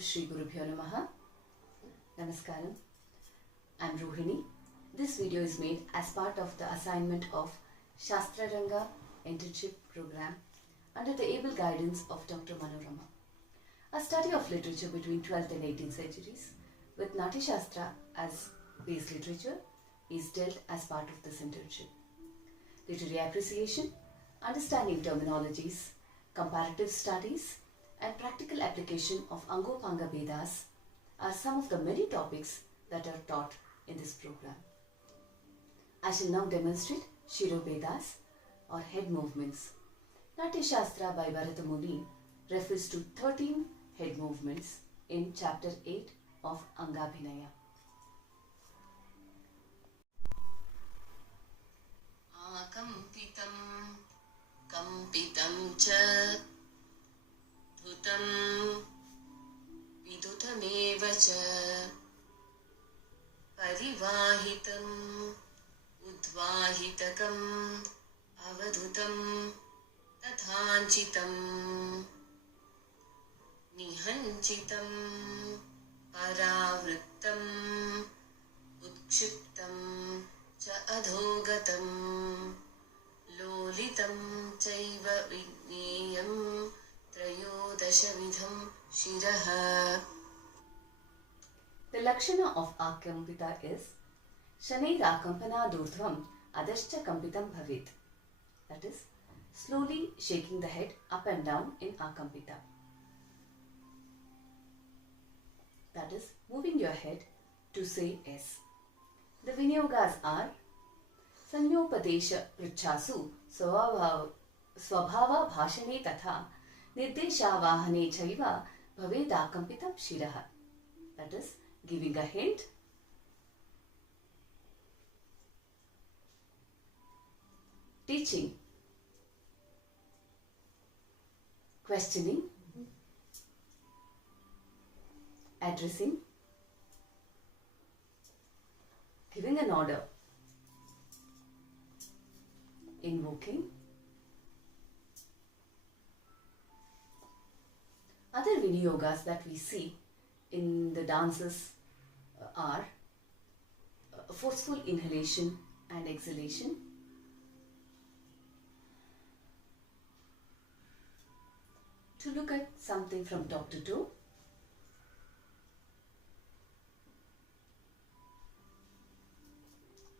Shri Gurubhyo Namaha. Namaskaram. I am Rohini. This video is made as part of the assignment of Shastra Ranga Internship program under the able guidance of Dr. Manorama. A study of literature between 12th and 18th centuries with Nātyāśāstra as base literature is dealt as part of this internship. Literary appreciation, understanding terminologies, comparative studies, and practical application of Āngikābhinaya are some of the many topics that are taught in this program. I shall now demonstrate Shira Bhedas or head movements. Nātyāśāstra by Bharata Muni refers to 13 head movements in chapter 8 of Āngikābhinaya. Akampitam kampitam cha dhutam vidutameva cha parivahitam udvahitakam avadhutam tathanchitam nihanchitam paravrittam utshiptam cha adhogatam lolitam chaiva vigneyam trayodashavidham shiraha. The Lakshana of Akampita is Shanaira Kampana Durdhvam Adascha Kampitam Bhavet. That is, slowly shaking the head up and down in Akampita. That is, moving your head to say S. The Viniyogas are Sanyopadesha Prichasu Swabhava Bhashane Tatha Nirdeshavahane Chaiva Bhaveda Kampitam Shiraha. That is, giving a hint, teaching, questioning, addressing, giving an order, invoking. Other Viniyogas that we see in the dances are forceful inhalation and exhalation, to look at something from top to toe,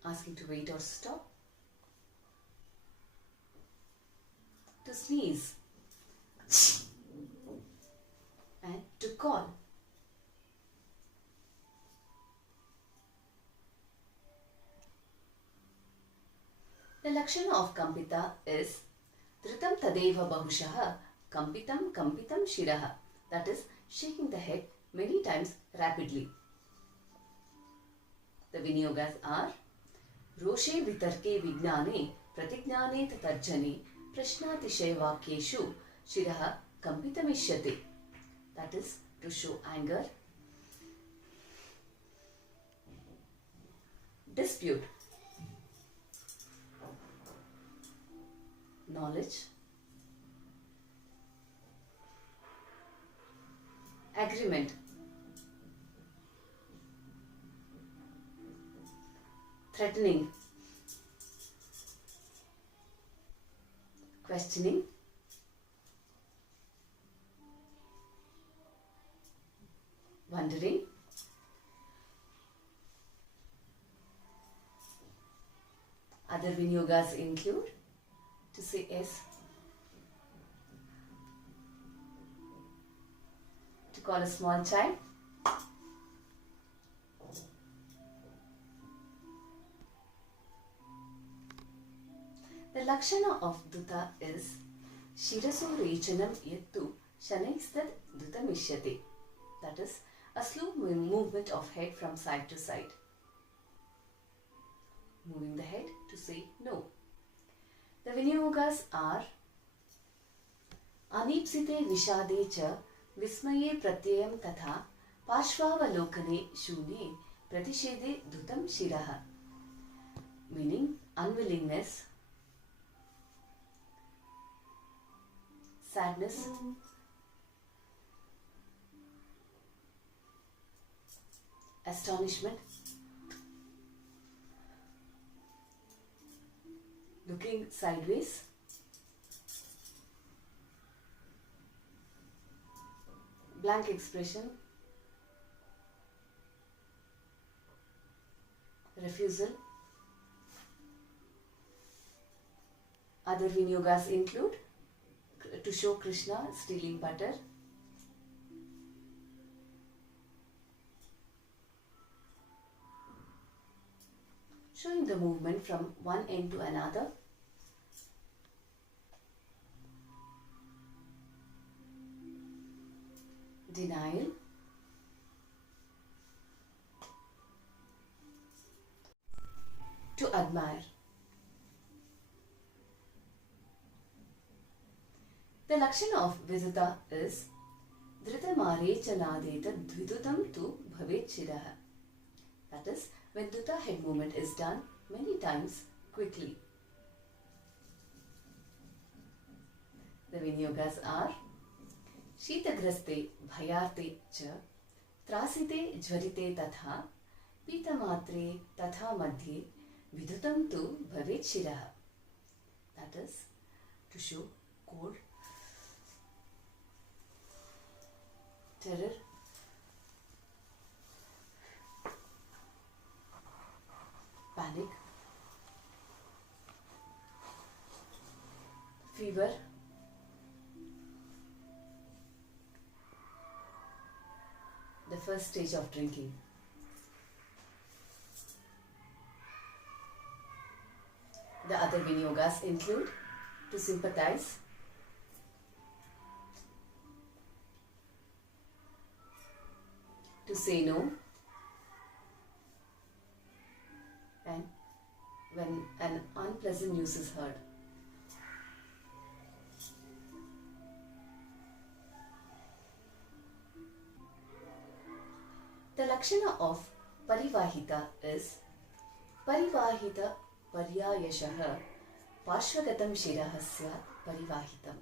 asking to wait or stop, to sneeze, and to call. The Lakshana of Kampita is Dhritam Tadeva Bahushaha Kampitam Kampitam Shiraha. That is, shaking the head many times rapidly. The Viniyogas are Roshe Vitarke Vignane Pratiggnane Tatarjane Prashnatishaya Vakyeshu Shiraha Kampitamishyate. That is, to show anger, dispute, knowledge, agreement, threatening, questioning, wondering, other Viniyogas include to say yes, to call a small child, the Lakshana of Duta is Shiraso Rechanam Yattu Shanaistad Dutamishyate. That is, a slow movement of head from side to side. Moving the head to say no. The Viniyogas are Anipsite Vishade Cha Vismaye Pratyayam Tatha Pashvavalokane Shune Pratishede Dutam Shiraha. Meaning unwillingness, sadness, astonishment, looking sideways, blank expression, refusal. Other Viniyogas include to show Krishna stealing butter, showing the movement from one end to another, denial, to admire. The Lakshana of Visita is Dhritamare chanadeta dvidutam tu bhavet shiraha. That is, when Duta head movement is done many times quickly. The Viniyogas are Shitagraste bhayarte cha trasite jvarite tatha pitamatre tatha madhye vidutam tu bhavet shiraha. That is, to show cold, terror, panic, fever, the first stage of drinking. The other Viniyogas include to sympathize, to say no, and when an unpleasant news is heard. The Lakshana of Parivahita is Parivahita Paryayashaha Parshvagatam Shirahasya Parivahitam.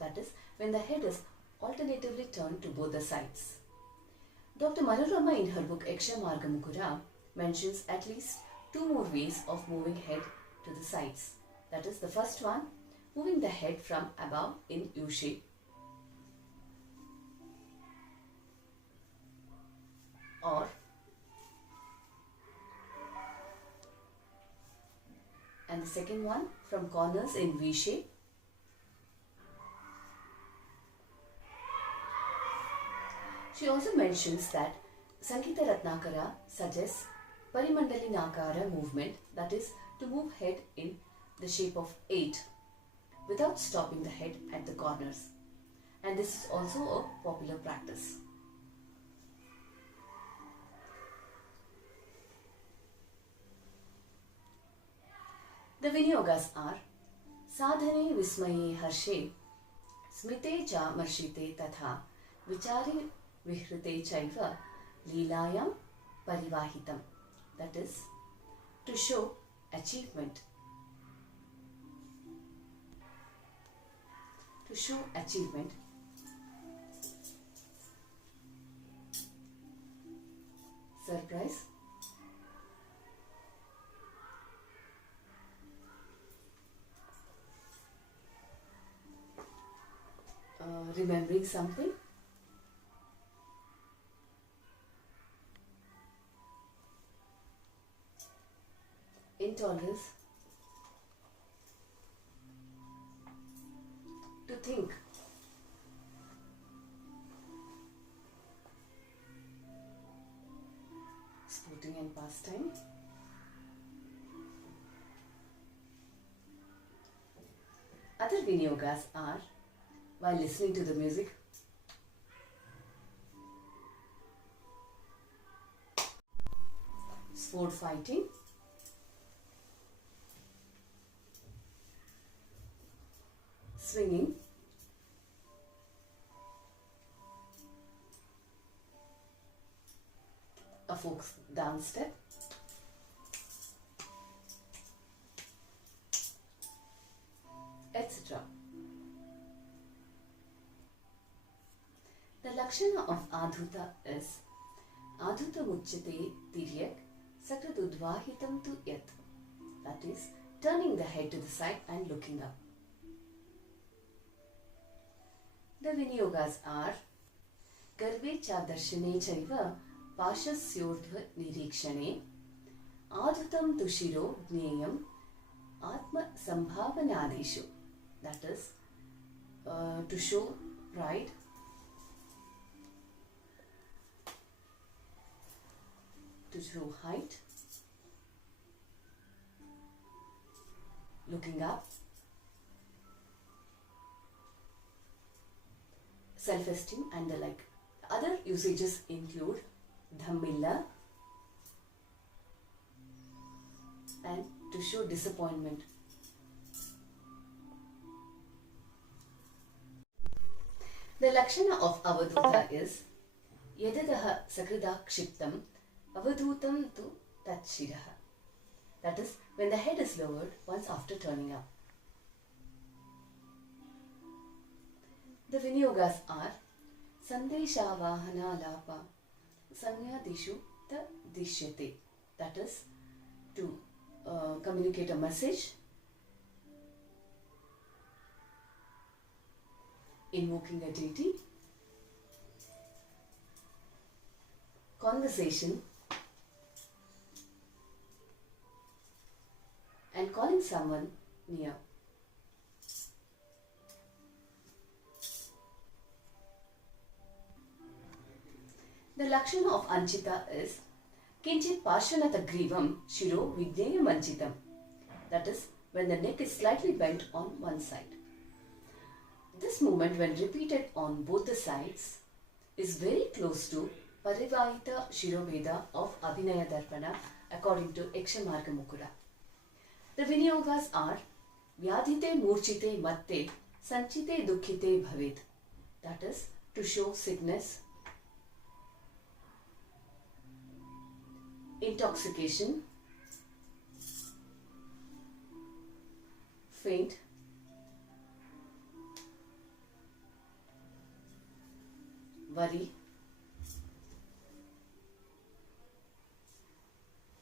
That is, when the head is alternatively turned to both the sides. Dr. Manorama in her book Yaksha Margamukura mentions at least two more ways of moving head to the sides. That is, the first one, moving the head from above in U shape, or and the second one from corners in V shape, She also mentions that Sankita Ratnakara suggests Parimandali Nakara movement, that is, to move head in the shape of 8 without stopping the head at the corners. And this is also a popular practice. The Viniyogas are Sadhane Vismaye Harshe Smite Cha Marshite Tatha Vichari Vihrite Chaiva Leelayam Parivahitam. That is, to show achievement. To show achievement. Surprise. Remembering something. Intolerance. To think. Sporting and pastime. Other Viniyogas are while listening to the music, sport fighting, swinging, a folk dance step, etc. The Lakshana of Adhuta is Adhutamuchyate tiryak sakratudvahitam tu yat. That is, turning the head to the side and looking up. The Viniyogas are Garve cha darshane chaiva pashasyordhva nirikshane adhutam tu shiro jneyam atma sambhavanadeshu. That is, to show pride, to show height, looking up, self-esteem and the like. Other usages include dhammilla and to show disappointment. The Lakshana of Avadhuta is Yadadaha Sakrida Kshiptam Avadhutam tu Tatshiraha. That is, when the head is lowered once after turning up. The Viniyogas are Sandesha Vahana Lapa Sanya Dishu Ta Dishyate. That is, to communicate a message, invoking a deity, conversation, and calling someone near. The Lakshana of Anchita is Kinchit Pashanata Greevam Shiro Vidneya Manchitam. That is, when the neck is slightly bent on one side. This movement, when repeated on both the sides, is very close to Parivahita Shirobheda of Abhinaya Darpana according to Yakshamarga Mukura. The Viniyogas are Vyadhite Murchite Matte Sanchite Dukkhite Bhavet. That is, to show sickness, intoxication, faint, worry,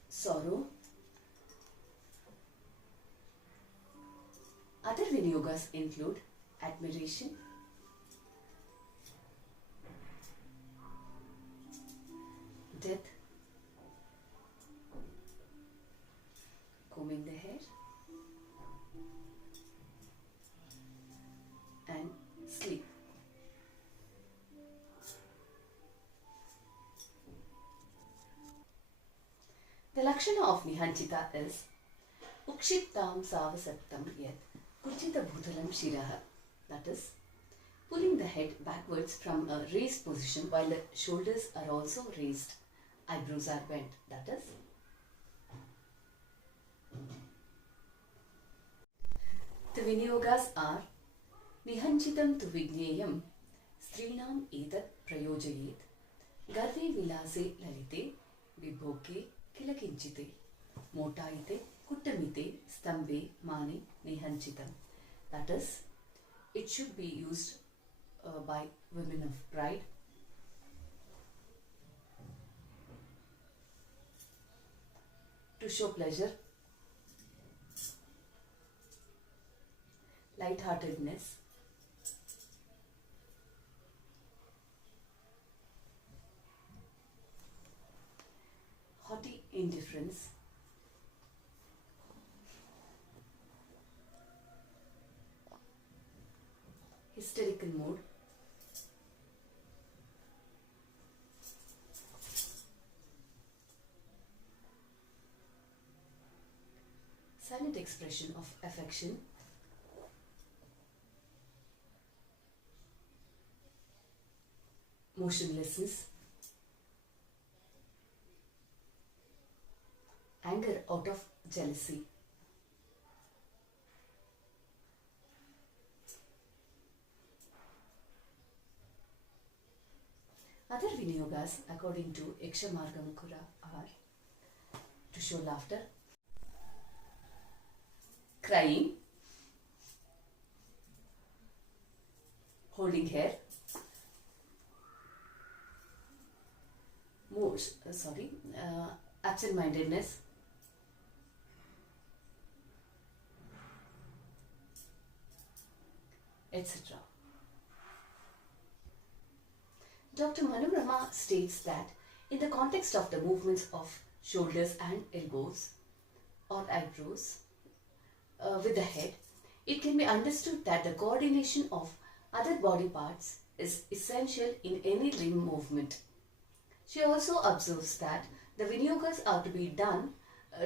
sorrow. Other Viniyogas include admiration, death, combing the hair, and sleep. The Lakshana of Nihanchita is Ukshiptam Savasattam Yat Kuchita Bhutalam Shiraha. That is, pulling the head backwards from a raised position while the shoulders are also raised. Eyebrows are bent. That is. The Viniyogas are Nihanchitam tu Vigneyam Strinam Etat Prayojayet Garve Vilase Lalite Vibhoke Kilakinchite Motaite Kuttamite Stambe Mane Nihanchitam. That is, it should be used by women of pride, to show pleasure, lightheartedness, haughty indifference, hysterical mood, silent expression of affection, motionlessness, anger out of jealousy. Other Viniyogas, according to Yakshamarga Mukura, are to show laughter, crying, holding hair, absent-mindedness, etc. Dr. Manobrahma states that in the context of the movements of shoulders and elbows or eyebrows with the head, it can be understood that the coordination of other body parts is essential in any limb movement. She also observes that the Viniyogas are to be done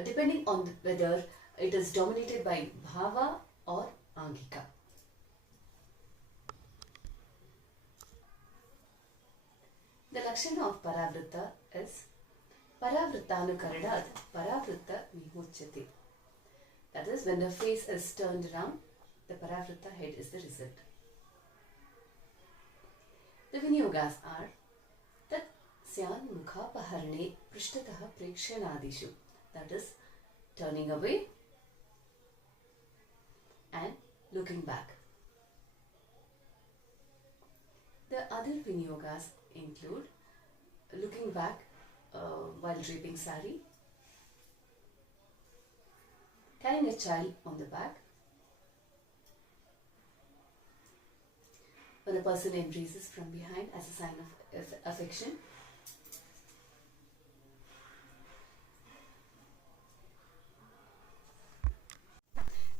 depending on whether it is dominated by Bhava or Āngika. The Lakshana of Paravritta is Paravrittanukaranad Paravritta Vimuchyate. That is, when the face is turned around, the Paravritta head is the result. The Viniyogas are Tat Syan Mukhapaharane Prishtataha Prekshanadishu. That is, turning away and looking back. The other Viniyogas include looking back while draping sari, carrying a child on the back, when a person embraces from behind as a sign of affection,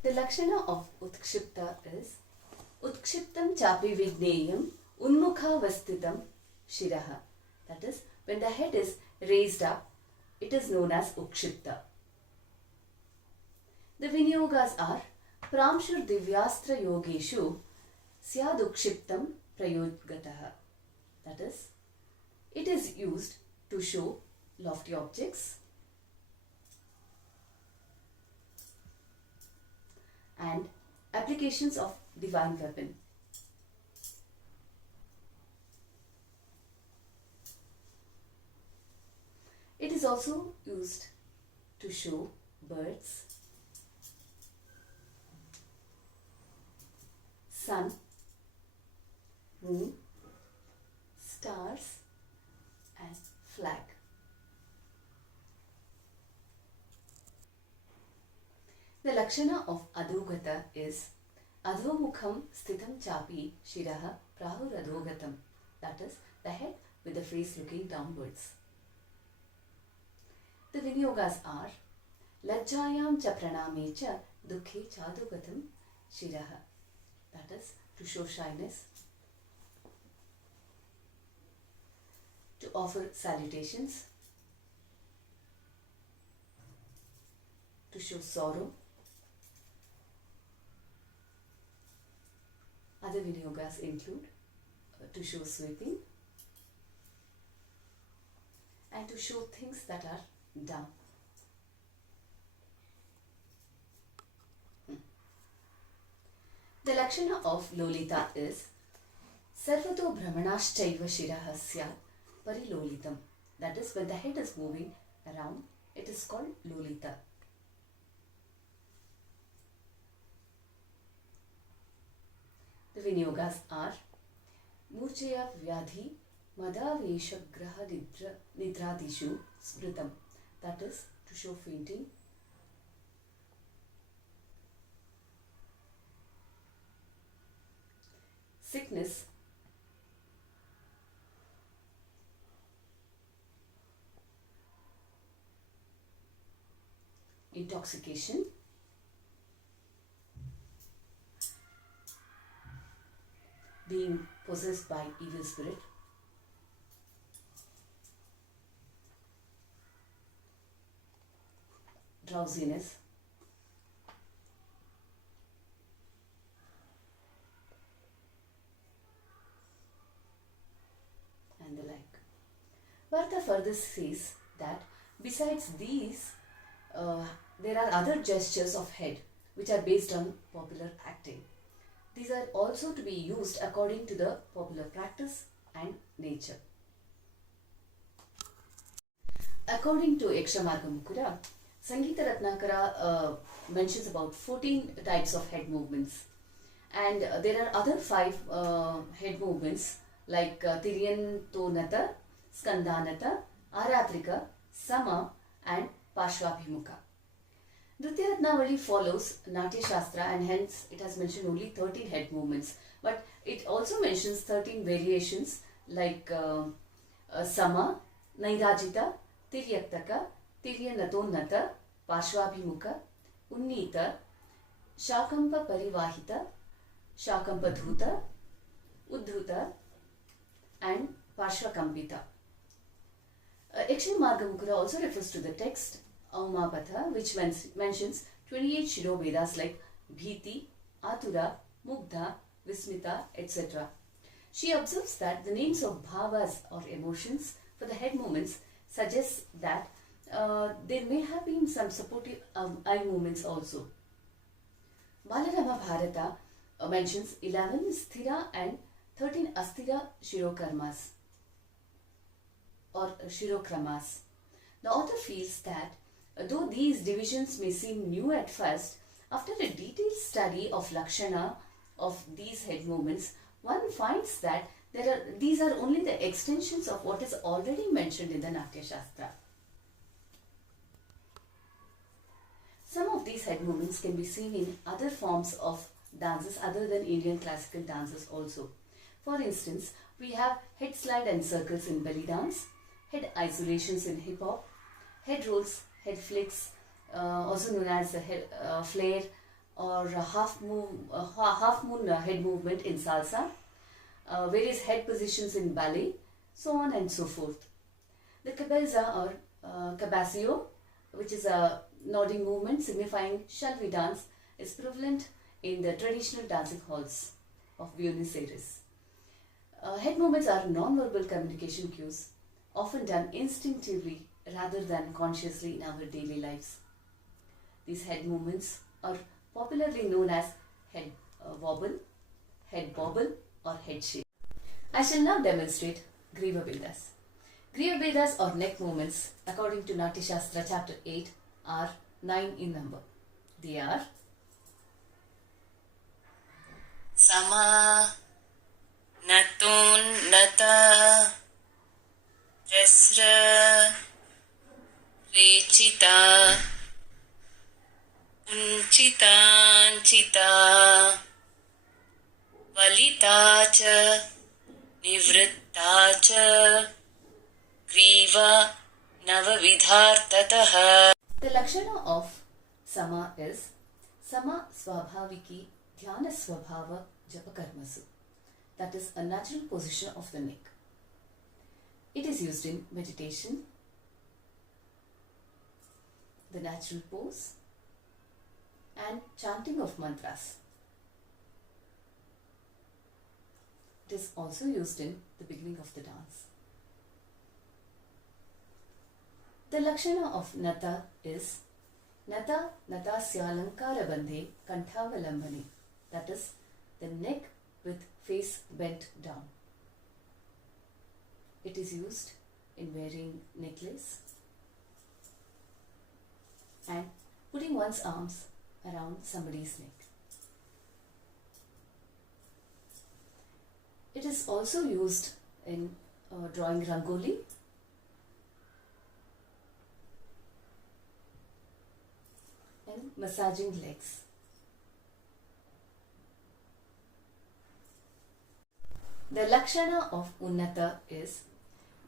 the Lakshana of Utkshipta is Utkshiptam chapi vigneyam unmukha vastitam shiraha. That is, when the head is raised up, it is known as Ukshipta. The Viniyogas are Pramshur Divyastra Yogeshu Syadukshiptam Prayogataha. That is, it is used to show lofty objects and applications of divine weapon. It is also used to show birds, sun, moon, stars and flag. The Lakshana of Adhogata is Adhomukham Sthitam Chapi Shiraha Prahur Adhogatam. That is, the head with the face looking downwards. The Viniyogas are Lajjayam cha praname cha dukhe chadugatam shiraha. That is, to show shyness, to offer salutations, to show sorrow. Other Viniyogas include to show sweeping and to show things that are dumb. The Lakshana of Lolita is Sarvato Brahmanashchaiva Shiraha Syat Parilolitam. That is, when the head is moving around, it is called Lolita. The Viniyogas are Murchaya Vyadhi Madhavesha Graha Nidradishu Smritam. That is, to show fainting, sickness, intoxication, being possessed by evil spirit, drowsiness, and the like. Vartha further says that besides these, there are other gestures of head which are based on popular acting. These are also to be used according to the popular practice and nature. According to Yakshamarga Mukura, Sangeeta Ratnakara mentions about 14 types of head movements, and there are other 5 head movements like Tiryantonata, Skandanata, Aratrika, Sama and Parshvabhimuka. Nritya follows Nātyāśāstra and hence it has mentioned only 13 head movements. But it also mentions 13 variations like Sama, Nairajita, Tiryaktaka, Tiryanatonnata, Parshvabhimuka, Unnita, Shakampa Parivahita, Shakampa Dhuta, Uddhuta and Parshvakampita. Āngikābhinaya also refers to the text Aumapatha, which mentions 28 Shiro Bhedas like Bhiti, Atura, Mugdha, Vismita, etc. She observes that the names of bhavas or emotions for the head movements suggests that there may have been some supportive eye movements also. Balarama Bharata mentions 11 Sthira and 13 Asthira Shirokarmas or Shirokramas. The author feels that though these divisions may seem new at first, after a detailed study of Lakshana of these head movements, one finds that these are only the extensions of what is already mentioned in the Nātyāśāstra. Some of these head movements can be seen in other forms of dances other than Indian classical dances also. For instance, we have head slide and circles in belly dance, head isolations in hip hop, head rolls, head flicks, also known as the head flare or half moon head movement in salsa, various head positions in ballet, so on and so forth. The cabeza or cabasio, which is a nodding movement signifying shall we dance, is prevalent in the traditional dancing halls of Buenos Aires. Head movements are non-verbal communication cues, often done instinctively rather than consciously in our daily lives. These head movements are popularly known as head wobble, head bobble or head shake. I shall now demonstrate Greeva Bhedas. Greeva Bhedas or neck movements according to Nātyāśāstra chapter 8 are 9 in number. They are Sama, Natun, Nata, Resra, Rechita, Unchitanchita, Valitacha, Nivrittacha, Greeva, Navavidhartataha. the Lakshana of Sama is Sama Swabhaviki Dhyana Swabhava Japakarmasu. That is a natural position of the neck. It is used in meditation, the natural pose, and chanting of mantras. It is also used in the beginning of the dance. The Lakshana of Nata is Nata Nātyāśāstra Kanthavalambane. That is the neck with face bent down. It is used in wearing necklace and putting one's arms around somebody's neck. It is also used in drawing rangoli and massaging legs. The Lakshana of Unnata is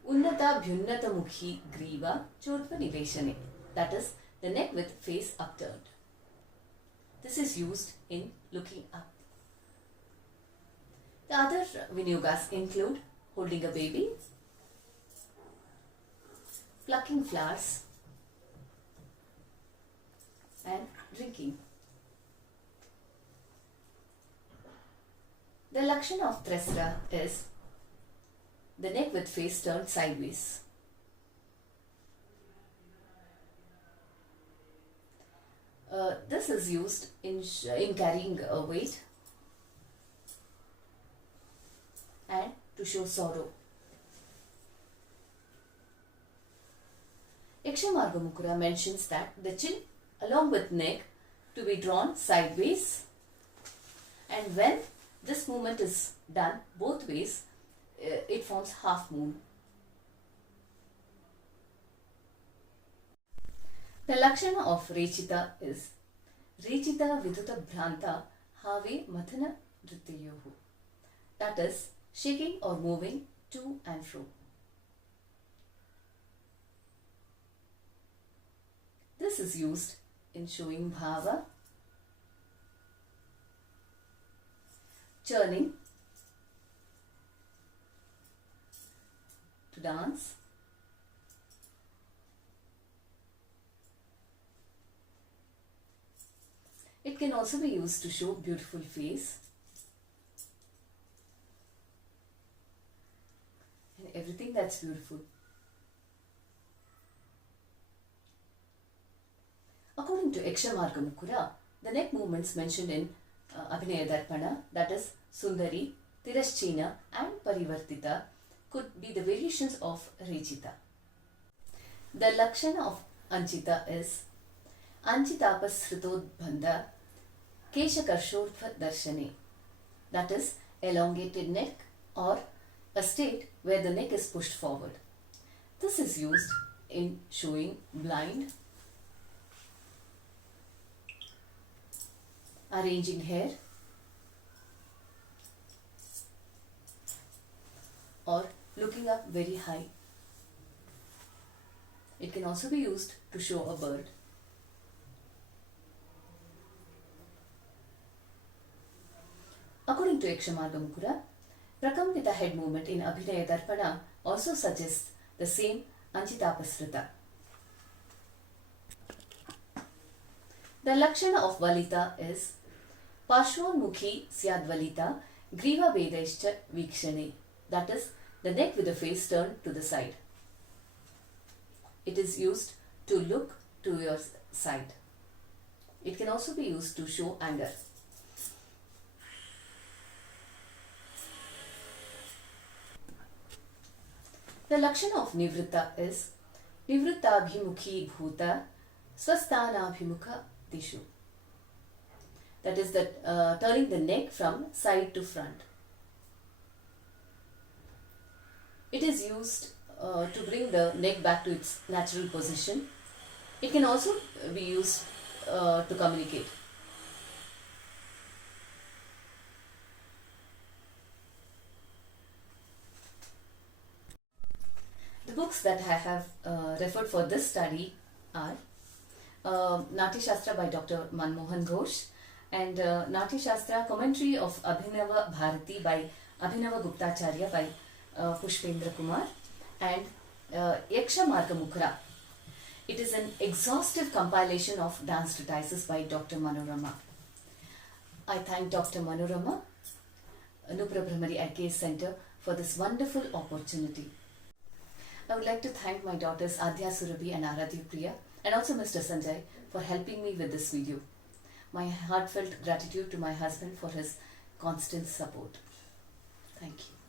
Unnata Bhyunnata Mukhi Greeva Chotva Niveshane. That is the neck with face upturned. This is used in looking up. The other Viniyogas include holding a baby, plucking flowers and drinking. The Lakshana of Tresra is the neck with face turned sideways. This is used in carrying a weight and to show sorrow. Āngikābhinaya mentions that the chin along with neck to be drawn sideways, and when this movement is done both ways, it forms half moon. The Lakshana of Rechita is Rechita Viduta Bhranta Have Mathana Nrityayohu. That is, shaking or moving to and fro. This is used in showing bhava, churning, to dance, it can also be used to show beautiful face and everything that's beautiful. According to Yakshamarga Mukura, the neck movements mentioned in Abhinaya Darpana, that is Sundari, Tiraschina and Parivartita, could be the variations of Rechita. The Lakshana of Anchita is Anchitapasritodbandha Keshakarshortva Darshane, that is elongated neck or a state where the neck is pushed forward. This is used in showing blind, arranging hair, or looking up very high. It can also be used to show a bird. According to Yakshamarga Mukura, Prakambita head movement in Abhinaya Darpana also suggests the same Anchitapasrita. The Lakshana of Valita is Parshvonmukhi Syadvalita Greeva Bhedaischa Vikshane, that is, the neck with the face turned to the side. It is used to look to your side. It can also be used to show anger. The Lakshana of Nivritta is Nivrittabhimukhi Bhuta Swasthanabhimukha Dishu. That is turning the neck from side to front. It is used to bring the neck back to its natural position. It can also be used to communicate. The books that I have referred for this study are Nātyāśāstra by Dr. Manmohan Ghosh and Nātyāśāstra Commentary of Abhinava Bharati by Abhinava Guptacharya by Pushpendra Kumar and Yakshamarga Mukura. It is an exhaustive compilation of dance treatises by Dr. Manorama. I thank Dr. Manorama, Noopurabhramari IKS Center for this wonderful opportunity. I would like to thank my daughters Adya Surabhi and Aradhya Priya and also Mr. Sanjay for helping me with this video. My heartfelt gratitude to my husband for his constant support. Thank you.